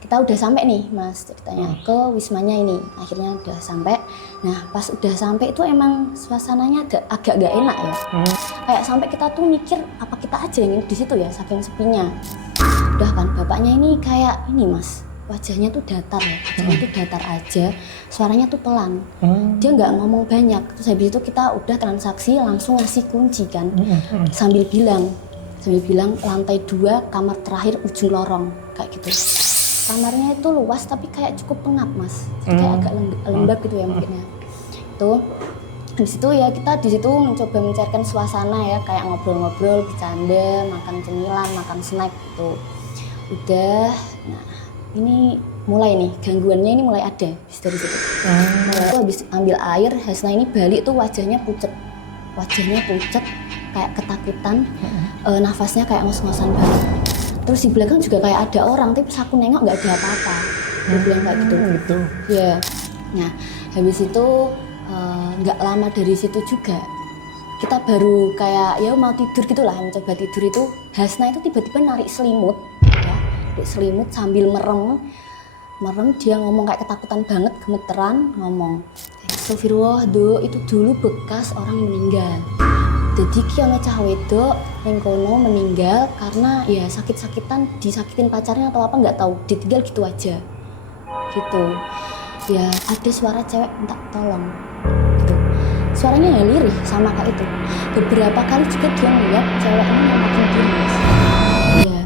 kita udah sampai nih Mas ceritanya ke wismanya ini, akhirnya udah sampai. Nah pas udah sampai itu emang suasananya agak gak enak ya, kayak sampai kita tuh mikir apa kita aja yang di situ ya, saking sepinya. Udah kan bapaknya ini kayak ini Mas, wajahnya tuh datar ya, wajahnya tuh datar aja, suaranya tuh pelan, dia nggak ngomong banyak. Terus habis itu kita udah transaksi langsung ngasih kunci kan, sambil bilang lantai 2 kamar terakhir ujung lorong kayak gitu. Kamarnya itu luas tapi kayak cukup pengap Mas, jadi kayak agak lembab gitu ya mungkinnya. Itu habis itu ya kita di situ mencoba mencairkan suasana ya, kayak ngobrol-ngobrol, bercanda, makan cemilan, makan snack gitu. Udah, nah ini mulai nih gangguannya ini mulai ada dari situ. Lalu habis ambil air, Hasna ini balik tuh wajahnya pucet kayak ketakutan, nafasnya kayak ngos-ngosan banget. Terus di belakang juga kayak ada orang, tapi pas aku nengok nggak ada apa-apa. Dia bilang kayak gitu. Ya, nah habis itu nggak lama dari situ juga kita baru kayak ya mau tidur gitulah, mencoba tidur itu Hasna itu tiba-tiba narik selimut ya, narik selimut sambil merem dia ngomong kayak ketakutan banget, gemeteran ngomong, "Astagfirullah, Dok, itu dulu bekas orang meninggal. Jadi kiana cah wedok ning kono meninggal karena ya sakit-sakitan, disakitin pacarnya atau apa nggak tahu, ditinggal gitu aja." Gitu. Ya ada suara cewek minta tolong. Gitu. Suaranya ya lirih sama kayak itu. Beberapa kali juga dia ngeliat cewek ini namakin diri Mas. Iya.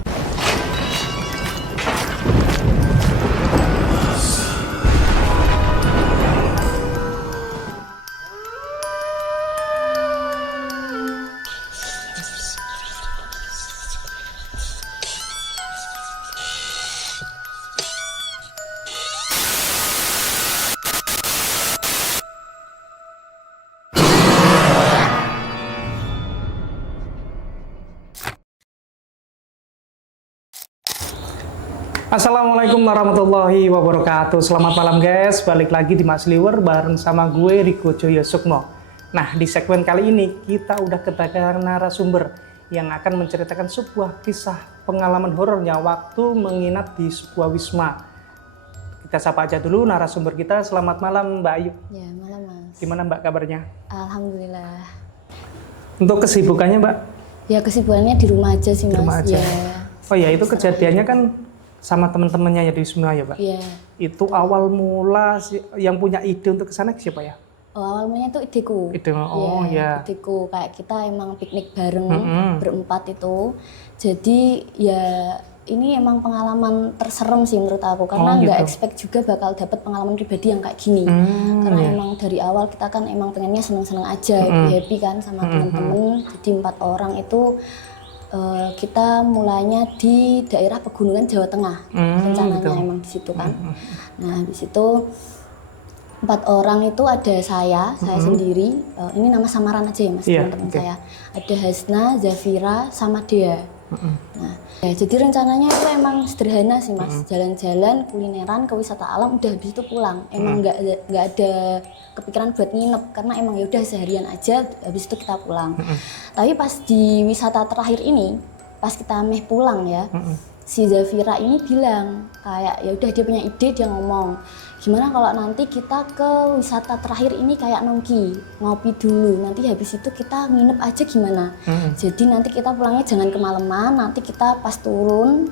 Assalamualaikum warahmatullahi wabarakatuh. Selamat malam guys, balik lagi di Mas Liwer bareng sama gue Riko Joyo Sukmo. Nah di segmen kali ini kita udah kedatangan narasumber yang akan menceritakan sebuah kisah pengalaman horornya waktu menginap di sebuah wisma. Kita sapa aja dulu narasumber kita. Selamat malam Mbak Ayu. Ya malam Mas. Gimana Mbak kabarnya? Alhamdulillah. Untuk kesibukannya Mbak? Ya kesibukannya di rumah aja sih Mas. Di rumah aja. Ya. Oh ya itu kejadiannya kan sama teman-temannya ya di semua ya Pak? Iya. Itu awal mula yang punya ide untuk kesana siapa ya? Oh, awal mulanya itu ideku. Ide, oh ya. Ideku kayak kita emang piknik bareng berempat itu. Jadi ya ini emang pengalaman terserem sih menurut aku karena nggak expect juga bakal dapat pengalaman pribadi yang kayak gini. Karena emang dari awal kita kan emang pengennya seneng-seneng aja, happy kan sama temen-temen. Jadi 4 orang itu kita mulainya di daerah pegunungan Jawa Tengah, rencananya emang di situ kan. Nah di situ 4 orang itu ada saya sendiri, ini nama samaran aja ya Mas, teman-teman saya. Ada Hasna, Zafira, sama Dea. Nah, ya, jadi rencananya itu emang sederhana sih Mas, jalan-jalan, kulineran, ke wisata alam, udah habis itu pulang. Emang nggak ada kepikiran buat nginep karena emang ya udah seharian aja, habis itu kita pulang. Tapi pas di wisata terakhir ini, pas kita pulang ya, si Zafira ini bilang kayak ya udah dia punya ide, dia ngomong gimana kalau nanti kita ke wisata terakhir ini kayak nongki, ngopi dulu, nanti habis itu kita nginep aja gimana. Jadi nanti kita pulangnya jangan kemalaman, nanti kita pas turun,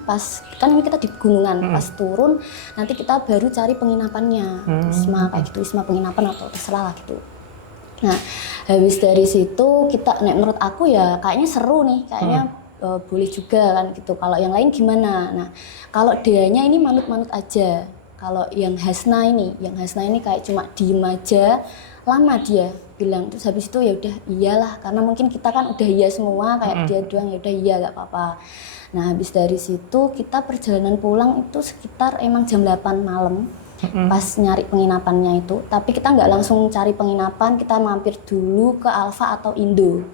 kan ini kita di pegunungan, pas turun nanti kita baru cari penginapannya, wisma kayak gitu, wisma penginapan atau terserah lah gitu. Nah habis dari situ kita, menurut aku ya kayaknya seru nih, kayaknya boleh juga kan gitu. Kalau yang lain gimana? Nah kalau Deanya ini manut-manut aja. Kalau yang Hasna ini kayak cuma diem aja, lama dia bilang. Terus habis itu ya udah iyalah, karena mungkin kita kan udah iya semua, kayak dia doang ya udah iya gak apa-apa. Nah habis dari situ kita perjalanan pulang itu sekitar emang jam 8 malam. Pas nyari penginapannya itu, tapi kita nggak langsung cari penginapan, kita mampir dulu ke Alfa atau Indo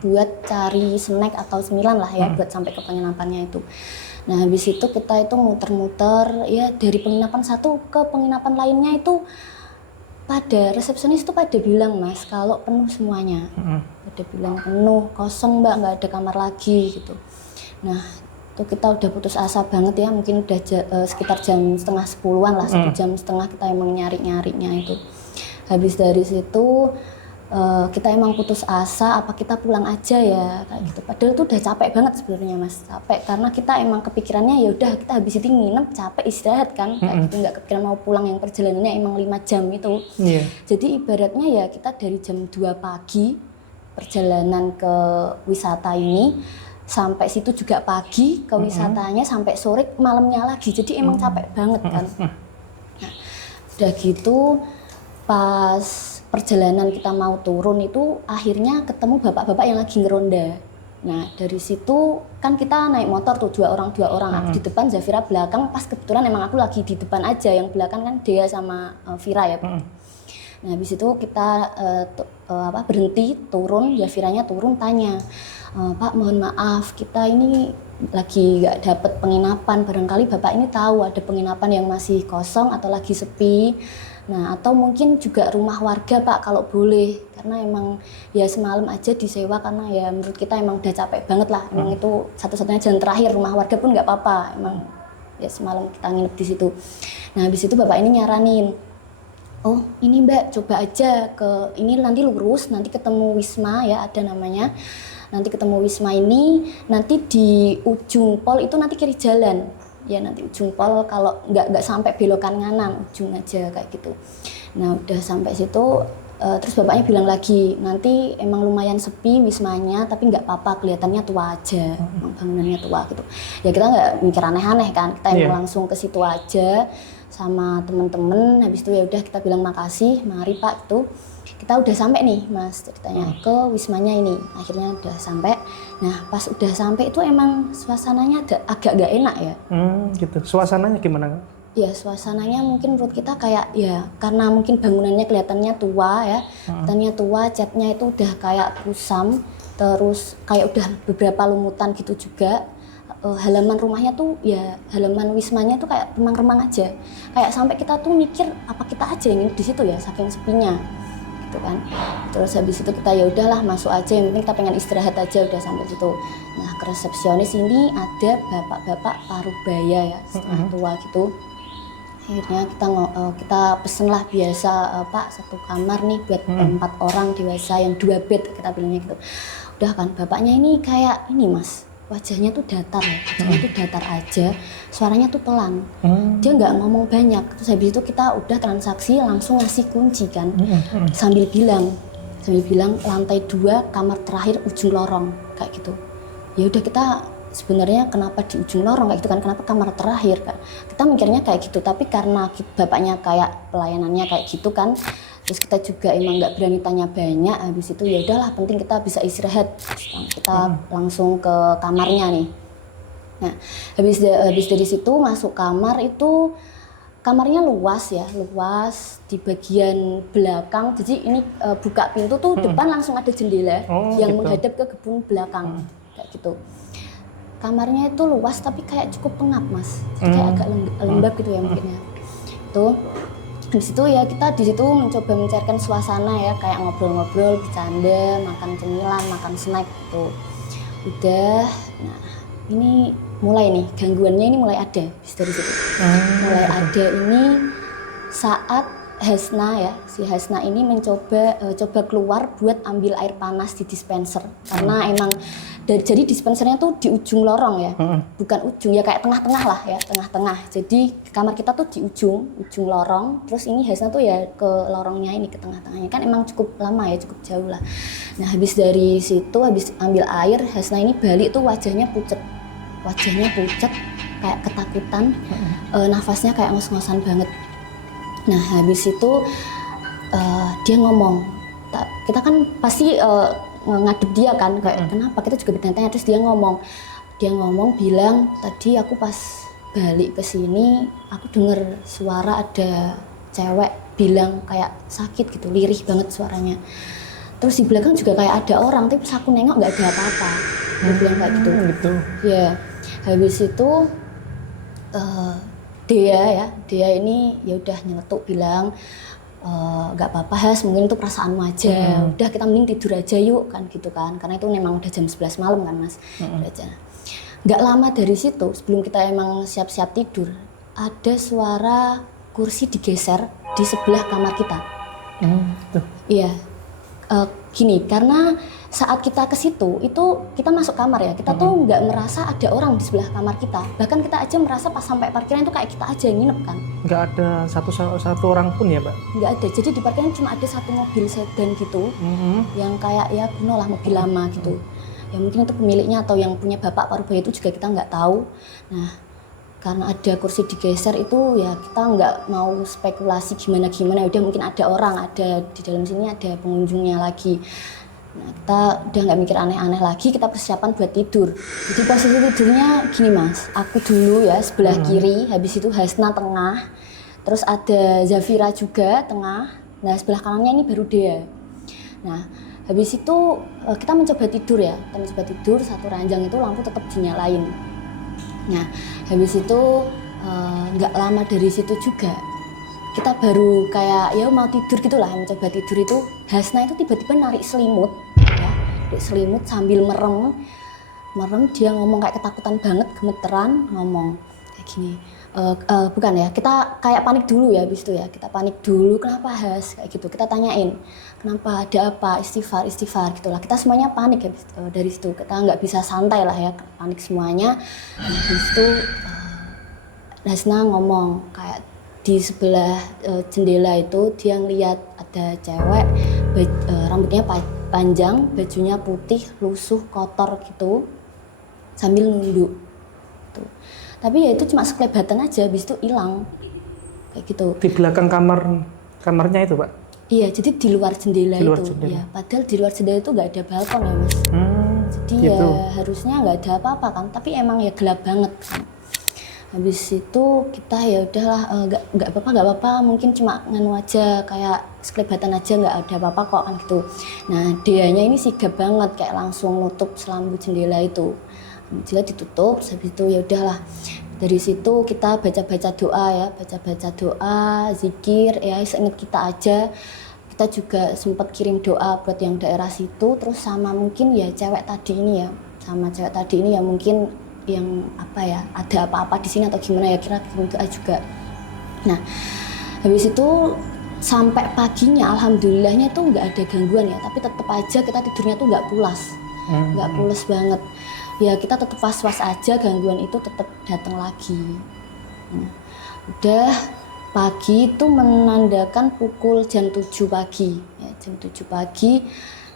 buat cari snack atau cemilan lah ya, buat sampai ke penginapannya itu. Nah habis itu kita itu muter-muter ya, dari penginapan satu ke penginapan lainnya itu pada resepsionis itu pada bilang Mas kalau penuh semuanya, pada bilang penuh, kosong Mbak, nggak ada kamar lagi gitu. Nah Tuh kita udah putus asa banget ya, mungkin udah sekitar jam setengah 10-an lah, 1 jam setengah kita emang nyarinya itu. Habis dari situ kita emang putus asa, apa kita pulang aja ya kayak gitu. Padahal tuh udah capek banget sebenarnya Mas, capek karena kita emang kepikirannya ya udah kita habis itu nginep, capek istirahat kan, kayak gitu, nggak kepikiran mau pulang, yang perjalanannya emang 5 jam itu. Jadi ibaratnya ya kita dari jam 2 pagi perjalanan ke wisata ini, sampai situ juga pagi ke wisatanya, sampai sore malamnya lagi, jadi emang capek banget kan. Nah, udah gitu pas perjalanan kita mau turun itu akhirnya ketemu bapak-bapak yang lagi ngeronda. Nah dari situ kan kita naik motor tuh dua orang, aku di depan, Zafira belakang, pas kebetulan emang aku lagi di depan aja, yang belakang kan Dea sama Vira ya. Nah habis itu kita berhenti turun, Zafiranya turun tanya, Pak mohon maaf kita ini lagi nggak dapet penginapan, barangkali bapak ini tahu ada penginapan yang masih kosong atau lagi sepi. Nah atau mungkin juga rumah warga Pak kalau boleh, karena emang ya semalam aja disewa karena ya menurut kita emang udah capek banget lah, emang itu satu-satunya jalan terakhir, rumah warga pun nggak apa-apa, emang ya semalam kita nginep di situ. Nah habis itu bapak ini nyaranin, oh ini Mbak coba aja ke ini, nanti lurus nanti ketemu Wisma ya, ada namanya, nanti ketemu Wisma ini, nanti di ujung pol itu nanti kiri jalan ya, nanti ujung pol, kalau nggak sampai belokan kanan, ujung aja kayak gitu. Nah udah sampai situ terus bapaknya bilang lagi, nanti emang lumayan sepi Wismanya tapi nggak apa-apa, kelihatannya tua aja, emang bangunannya tua gitu ya. Kita nggak mikir aneh-aneh kan, kita emang langsung ke situ aja sama temen-temen. Habis itu ya udah kita bilang makasih, mari Pak, itu kita udah sampai nih Mas ceritanya ke Wismanya ini, akhirnya udah sampai. Nah pas udah sampai itu emang suasananya agak gak enak ya. Gitu. Suasananya gimana Kak? Ya suasananya mungkin menurut kita kayak ya karena mungkin bangunannya kelihatannya tua ya, kelihatannya tua, catnya itu udah kayak kusam, terus kayak udah beberapa lumutan gitu juga. Halaman rumahnya tuh ya, halaman Wismanya tuh kayak remang-remang aja, kayak sampai kita tuh mikir apa kita aja yang di situ ya, saking sepinya gitu kan. Terus habis itu kita ya udahlah masuk aja, yang penting kita pengen istirahat aja, udah sampai situ. Nah ke resepsionis ini ada bapak-bapak parubaya ya, setengah tua gitu. Akhirnya kita pesen lah biasa, Pak satu kamar nih buat 4 orang dewasa yang 2 bed, kita bilangnya gitu. Udah kan bapaknya ini kayak ini Mas, wajahnya tuh datar ya, wajahnya tuh datar aja, suaranya tuh pelan, dia nggak ngomong banyak. Terus habis itu kita udah transaksi langsung ngasih kunci kan, sambil bilang lantai 2 kamar terakhir ujung lorong kayak gitu. Ya udah kita sebenarnya kenapa di ujung lorong kayak gitu kan, kenapa kamar terakhir kan, kita mikirnya kayak gitu. Tapi karena bapaknya kayak pelayanannya kayak gitu kan, terus kita juga emang nggak berani tanya banyak. Habis itu ya udahlah penting kita bisa istirahat, kita langsung ke kamarnya nih. Nah habis dari situ masuk kamar itu, kamarnya luas ya, luas di bagian belakang. Jadi ini buka pintu tuh depan langsung ada jendela yang menghadap ke kebun belakang kayak gitu. Kamarnya itu luas tapi kayak cukup pengap Mas, jadi kayak agak lembab gitu ya mungkin ya. Tuh habis itu ya kita di situ mencoba mencairkan suasana ya, kayak ngobrol-ngobrol, bercanda, makan cemilan, makan snack gitu. Udah, nah ini mulai nih gangguannya ini mulai ada dari situ. Mulai ada ini saat Hasna ya, si Hasna ini coba keluar buat ambil air panas di dispenser, karena emang jadi dispensernya tuh di ujung lorong ya, bukan ujung ya, kayak tengah-tengah lah ya, tengah-tengah. Jadi kamar kita tuh di ujung lorong, terus ini Hasna tuh ya ke lorongnya ini, ke tengah-tengahnya kan emang cukup lama ya, cukup jauh lah. Nah habis dari situ, habis ambil air, Hasna ini balik tuh wajahnya pucet kayak ketakutan, nafasnya kayak ngos-ngosan banget. Nah habis itu dia ngomong, kita kan pasti ngadep dia kan, kayak kenapa, kita juga bertanya-tanya. Terus dia ngomong bilang, tadi aku pas balik ke sini aku denger suara ada cewek bilang kayak sakit gitu, lirih banget suaranya. Terus di belakang juga kayak ada orang, tapi pas aku nengok nggak ada apa-apa. Dia bilang kayak gitu. Ya habis itu Dea ini ya udah nyeletuk bilang, nggak apa-apa Has, mungkin itu perasaanmu aja, udah kita mending tidur aja yuk kan gitu kan, karena itu memang udah jam 11 malam kan Mas. Udah aja. Nggak lama dari situ, sebelum kita emang siap-siap tidur, ada suara kursi digeser di sebelah kamar kita. Tuh. Iya, gini, karena saat kita ke situ, itu kita masuk kamar ya, kita tuh nggak merasa ada orang di sebelah kamar kita. Bahkan kita aja merasa pas sampai parkiran itu kayak kita aja yang nginep kan. Nggak ada satu orang pun ya, Mbak? Nggak ada, jadi di parkiran cuma ada satu mobil sedan gitu, yang kayak ya kuno lah, mobil lama gitu. Ya mungkin itu pemiliknya atau yang punya bapak parubaya itu juga kita nggak tahu. Nah, karena ada kursi digeser itu ya kita nggak mau spekulasi gimana-gimana, udah mungkin ada orang, ada di dalam sini ada pengunjungnya lagi. Nah, kita udah nggak mikir aneh-aneh lagi, kita persiapan buat tidur. Jadi posisi tidurnya gini Mas, aku dulu ya sebelah kiri, habis itu Hasna tengah, terus ada Zafira juga tengah, nah sebelah kanannya ini baru Dea. Nah, habis itu kita mencoba tidur ya, kita mencoba tidur, satu ranjang itu lampu tetap dinyalain. Nah, habis itu nggak lama dari situ juga kita baru kayak ya mau tidur gitulah, mencoba tidur itu Hasna itu tiba-tiba narik selimut ya, narik selimut sambil merem dia ngomong kayak ketakutan banget, gemeteran ngomong kayak gini. Bukan ya, kita kayak panik dulu ya habis itu ya, kita panik dulu, kenapa Has kayak gitu, kita tanyain kenapa, ada apa, istighfar gitulah, kita semuanya panik ya dari situ, kita nggak bisa santai lah ya, panik semuanya. Habis itu Hasna ngomong kayak di sebelah jendela itu dia ngeliat ada cewek, rambutnya panjang, bajunya putih, lusuh, kotor gitu, sambil nunduk. Tuh. Tapi ya itu cuma sekelebatan aja, habis itu hilang kayak gitu. Di belakang kamarnya itu, Pak? Iya, jadi di luar jendela itu. Jendela. Ya, padahal di luar jendela itu nggak ada balkon ya Mas. Jadi gitu. ya harusnya nggak ada apa-apa kan, tapi emang ya gelap banget. Habis itu kita ya udahlah, nggak apa-apa, mungkin cuma nganu aja, kayak sekelebatan aja, nggak ada apa-apa kok kan gitu. Nah Deanya ini sigap banget, kayak langsung nutup selambu jendela itu, jendela ditutup. Habis itu ya udahlah, dari situ kita baca doa ya, baca doa, zikir ya, seingat kita aja. Kita juga sempat kirim doa buat yang daerah situ, terus sama mungkin ya cewek tadi ini ya, mungkin yang apa ya, ada apa-apa di sini atau gimana ya, kira kirim doa juga. Nah habis itu sampai paginya alhamdulillahnya tuh nggak ada gangguan ya, tapi tetap aja kita tidurnya tuh nggak pulas, nggak pulas banget ya, kita tetap was-was aja, gangguan itu tetap datang lagi. Nah, udah pagi itu menandakan pukul jam 7 pagi ya, jam 7 pagi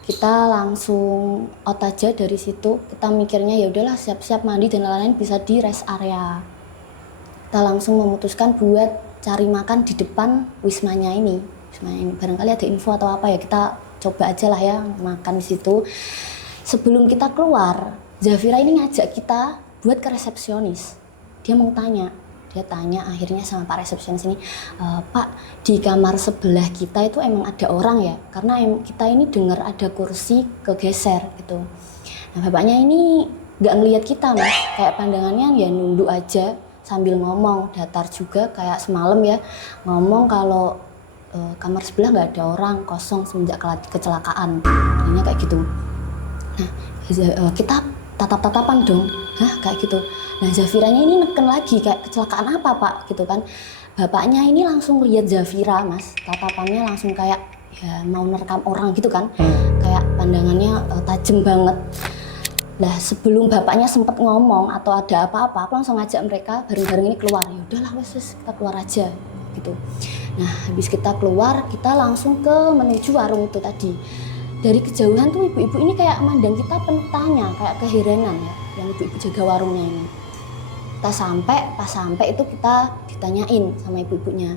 kita langsung out aja dari situ. Kita mikirnya ya udahlah, siap-siap mandi dan lain-lain bisa di rest area. Kita langsung memutuskan buat cari makan di depan wismanya ini. Barangkali ada info atau apa ya, kita coba aja lah ya makan di situ. Sebelum kita keluar, Zafira ini ngajak kita buat ke resepsionis. Dia mau tanya. Dia tanya akhirnya sama Pak resepsionis ini, Pak, di kamar sebelah kita itu emang ada orang ya? Karena kita ini dengar ada kursi kegeser gitu. Nah bapaknya ini nggak ngelihat kita Mas, kayak pandangannya ya nunduk aja sambil ngomong, datar juga kayak semalam ya, ngomong kalau kamar sebelah nggak ada orang, kosong semenjak kecelakaan. Ini kayak gitu. Nah kita tatap-tatapan dong, kayak gitu. Nah Zafiranya ini neken lagi kayak kecelakaan apa Pak gitu kan. Bapaknya ini langsung lihat Zafira Mas, tatapannya langsung kayak ya mau nerekam orang gitu kan, kayak pandangannya tajam banget. Nah sebelum bapaknya sempat ngomong atau ada apa-apa, aku langsung ngajak mereka bareng-bareng ini keluar. Ya udahlah wes kita keluar aja gitu. Nah habis kita keluar, kita langsung menuju warung itu tadi. Dari kejauhan tuh ibu-ibu ini kayak mandang kita penuh tanya, kayak keheranan ya, yang ibu-ibu jaga warungnya ini. Pas sampai itu kita ditanyain sama ibu-ibunya.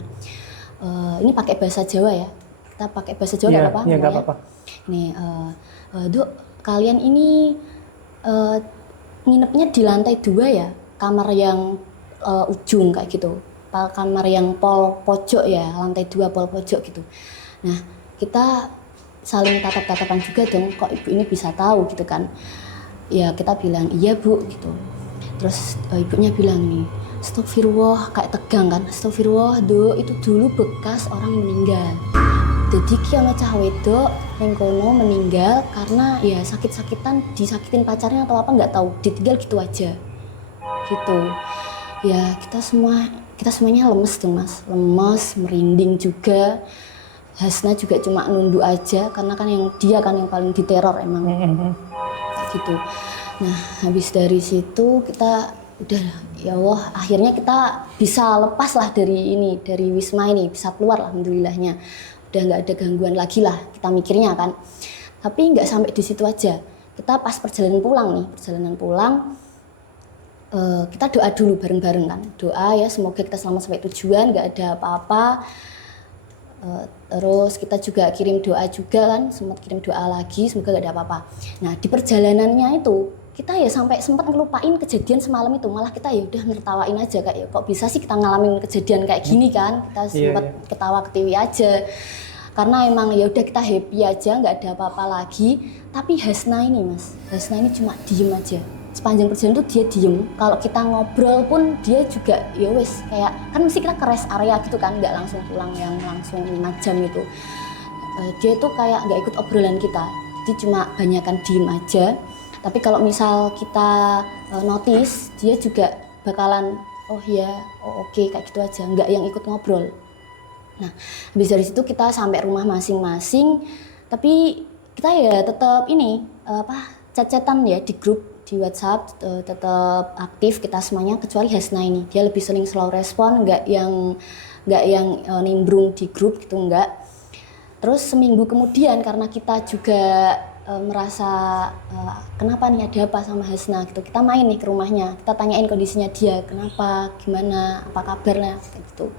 Ini pakai bahasa Jawa ya. Kita pakai bahasa Jawa nggak apa-apa? Iya, nggak apa-apa. Nih, Duk, kalian ini nginepnya di lantai 2 ya? Kamar yang ujung kayak gitu. Kamar yang pol pojok ya, lantai 2 pol pojok gitu. Nah, kita saling tatap-tatapan juga dong, kok ibu ini bisa tahu gitu kan. Ya kita bilang, iya Bu gitu. Terus ibunya bilang nih, astagfirullah, kayak tegang kan, astagfirullah Duk, itu dulu bekas orang meninggal. Jadi ki ana cah wedok ning kono meninggal karena ya sakit-sakitan, disakitin pacarnya atau apa nggak tahu, ditinggal gitu aja. gitu. Ya kita semuanya lemes tuh Mas, lemes, merinding juga. Hasna juga cuma nunduk aja karena kan dia yang paling diteror emang. Kayak gitu. Nah, habis dari situ kita udah, ya Allah, akhirnya kita bisa lepas lah dari Wisma ini, bisa keluar alhamdulillahnya. Udah nggak ada gangguan lagi lah kita mikirnya kan. Tapi nggak sampai di situ aja. Kita pas perjalanan pulang, kita doa dulu bareng-bareng kan. Doa ya semoga kita selamat sampai tujuan, nggak ada apa-apa. Terus kita juga kirim doa juga kan, sempat kirim doa lagi semoga gak ada apa-apa. Nah di perjalanannya itu kita ya sampai sempat ngelupain kejadian semalam itu, malah kita ya udah ngertawain aja kayak ya kok bisa sih kita ngalamin kejadian kayak gini kan, kita sempat ketawa ketiwi aja karena emang ya udah kita happy aja nggak ada apa-apa lagi. Tapi Hasna ini Mas, Hasna ini cuma diem aja. Sepanjang perjalanan tuh dia diem. Kalau kita ngobrol pun dia juga ya wes kayak kan mesti kita ke rest area gitu kan, nggak langsung pulang yang langsung 5 jam itu. Dia tuh kayak nggak ikut obrolan kita, jadi cuma banyakan diem aja. Tapi kalau misal kita notice, dia juga bakalan oh ya, oh oke, kayak gitu aja, nggak yang ikut ngobrol. Nah habis dari situ kita sampai rumah masing-masing, tapi kita ya tetap ini chat-chatan ya di grup di WhatsApp, tetap aktif kita semuanya kecuali Hasna ini, dia lebih sering slow respon, nggak yang nimbrung di grup gitu, enggak. Terus seminggu kemudian karena kita juga merasa kenapa nih, ada apa sama Hasna gitu, kita main nih ke rumahnya, kita tanyain kondisinya dia, kenapa, gimana, apa kabarnya kayak gitu.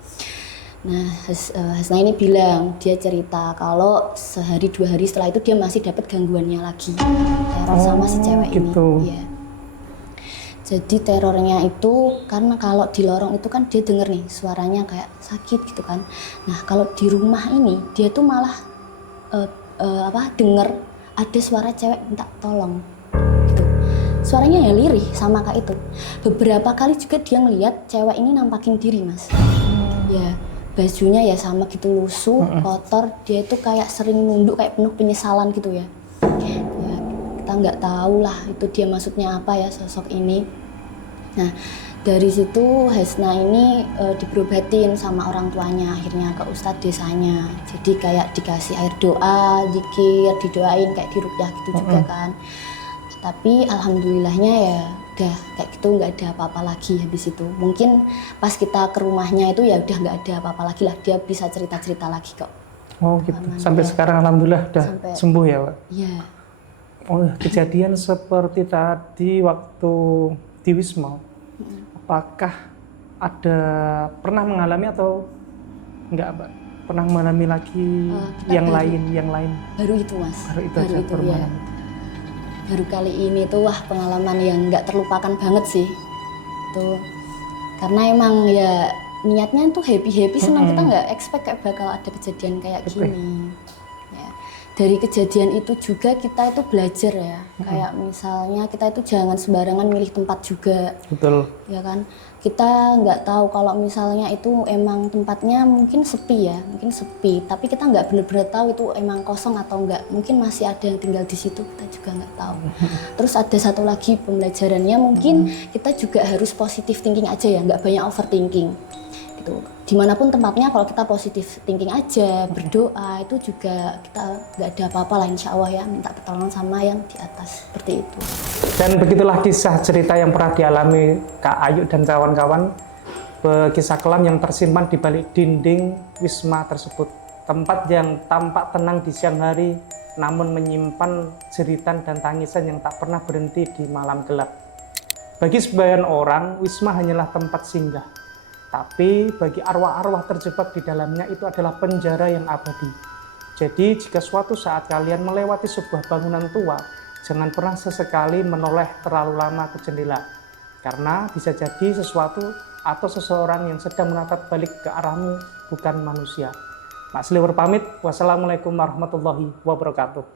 Nah Hasna ini bilang, dia cerita kalau sehari 2 hari setelah itu dia masih dapat gangguannya lagi, teror sama si cewek gitu. Ini ya. Jadi terornya itu karena kalau di lorong itu kan dia denger nih suaranya kayak sakit gitu kan. Nah kalau di rumah ini dia tuh malah denger ada suara cewek minta tolong gitu. Suaranya ya lirih sama kayak itu. Beberapa kali juga dia ngeliat cewek ini nampakin diri Mas. Ya bajunya ya sama gitu lusuh, kotor, dia itu kayak sering nunduk kayak penuh penyesalan gitu ya. Ya kita nggak tahu lah itu dia maksudnya apa ya sosok ini. Nah dari situ Hasna ini diberobatin sama orang tuanya akhirnya ke ustadz desanya. Jadi kayak dikasih air doa, zikir, didoain kayak diruqyah gitu juga kan. Tapi alhamdulillahnya ya udah kayak gitu, nggak ada apa-apa lagi habis itu. Mungkin pas kita ke rumahnya itu ya udah nggak ada apa-apa lagi lah, dia bisa cerita-cerita lagi kok. Oh gitu. Sampai sekarang alhamdulillah udah sembuh ya Pak? Iya. Oh kejadian seperti tadi waktu di Wisma, apakah ada pernah mengalami atau enggak Pak? Pernah mengalami lagi yang lain? Baru itu Mas. Baru itu ya. Baru kali ini tuh wah pengalaman yang nggak terlupakan banget sih tuh, karena emang ya niatnya tuh happy senang, kita nggak expect kayak bakal ada kejadian kayak gini ya. Dari kejadian itu juga kita itu belajar ya, kayak misalnya kita itu jangan sembarangan milih tempat juga. Betul ya kan, kita nggak tahu kalau misalnya itu emang tempatnya mungkin sepi ya, tapi kita nggak benar-benar tahu itu emang kosong atau enggak, mungkin masih ada yang tinggal di situ, kita juga nggak tahu. Terus ada satu lagi pembelajarannya, mungkin kita juga harus positive thinking aja ya, nggak banyak overthinking gitu. Dimanapun tempatnya kalau kita positive thinking aja, berdoa, itu juga kita nggak ada apa-apa lah insya Allah ya, minta pertolongan sama yang di atas, seperti itu. Dan begitulah kisah cerita yang pernah dialami Kak Ayu dan kawan-kawan, kisah kelam yang tersimpan di balik dinding Wisma tersebut. Tempat yang tampak tenang di siang hari, namun menyimpan jeritan dan tangisan yang tak pernah berhenti di malam gelap. Bagi sebagian orang, Wisma hanyalah tempat singgah. Tapi bagi arwah-arwah terjebak di dalamnya itu adalah penjara yang abadi. Jadi jika suatu saat kalian melewati sebuah bangunan tua, jangan pernah sesekali menoleh terlalu lama ke jendela. Karena bisa jadi sesuatu atau seseorang yang sedang menatap balik ke arahmu bukan manusia. Mas Liwer pamit. Wassalamualaikum warahmatullahi wabarakatuh.